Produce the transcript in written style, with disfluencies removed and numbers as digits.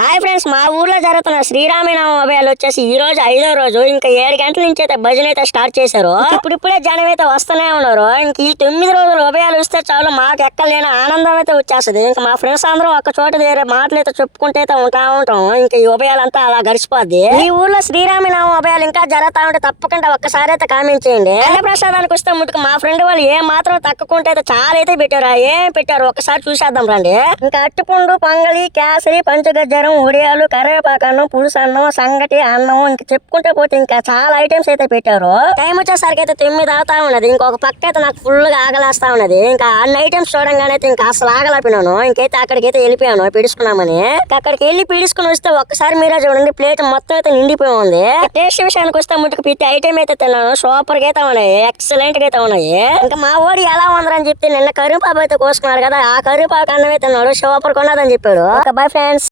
Hi friends, మా ఊర్లో జరుగుతున్న శ్రీరామనవమి ఉభయాలు వచ్చేసి ఈ రోజు 5వ రోజు. ఇంకా 7 గంటల నుంచి అయితే భజన అయితే స్టార్ట్ చేశారు. ఇప్పుడిప్పుడే జనం అయితే వస్తూనే ఉన్నారు. ఇంక ఈ 9 రోజులు ఉభయాలు వస్తే చాలు మాకు ఎక్కలేని ఆనందం అయితే వచ్చేస్తుంది. ఇంకా మా ఫ్రెండ్స్ అందరూ ఒక చోట వేరే మాటలు అయితే చెప్పుకుంటే అయితే ఉంటాం. ఇంకా ఈ ఉభయాలంతా అలా గడిచిపోద్ది. ఈ ఊర్లో శ్రీరామనవమి ఉభయాలు ఇంకా జరుగుతా ఉంటే తప్పకుండా ఒక్కసారి అయితే కామెంట్ చేయండి. ప్రసాదానికి వస్తే ముట్టుకు మా ఫ్రెండ్ వాళ్ళు ఏ మాత్రం తక్కుకుంటే అయితే చాలా అయితే పెట్టారు. ఏం పెట్టారు ఒకసారి చూసేద్దాం రండి. ఇంకా అట్టుపండు, పొంగలి, కేసరి, పంచగజ్జరం, ఉడియాలు, కరివేపాకన్నం, పులుసు అన్నం, సంగటి అన్నం, ఇంకా చెప్పుకుంటే పోతే ఇంకా చాలా ఐటమ్స్ అయితే పెట్టారు. టైం వచ్చేసరికి అయితే 9 అవుతా ఉన్నది. ఇంకొక పక్క అయితే నాకు ఫుల్ గా ఆగలేస్తా ఉన్నది. ఇంకా అన్ని ఐటమ్స్ చూడంగానే అయితే ఇంకా అసలు ఆగలేపినాను. ఇంకైతే అక్కడికైతే వెళ్ళిపోయాను పిడుచుకున్నామని. అక్కడికి వెళ్ళి పిడుచుకుని వస్తే ఒక్కసారి మీరే చూడండి, ప్లేట్ మొత్తం అయితే నిండిపోయి ఉంది. టేస్ట్ విషయానికి వస్తే ముట్టుకు ప్రతి ఐటమ్ అయితే తిన్నాను. సూపర్ గా అయితే ఉన్నాయి, ఎక్సలెంట్ గా అయితే ఉన్నాయి. ఇంకా మా ఓడి ఎలా ఉందని చెప్తే నిన్న కరివేపాకు అయితే కోసుకున్నాడు కదా, ఆ కరివేపాకు అన్నమే తిన్నాడు. సూపర్ కొన్నదని చెప్పాడు. Bye friends.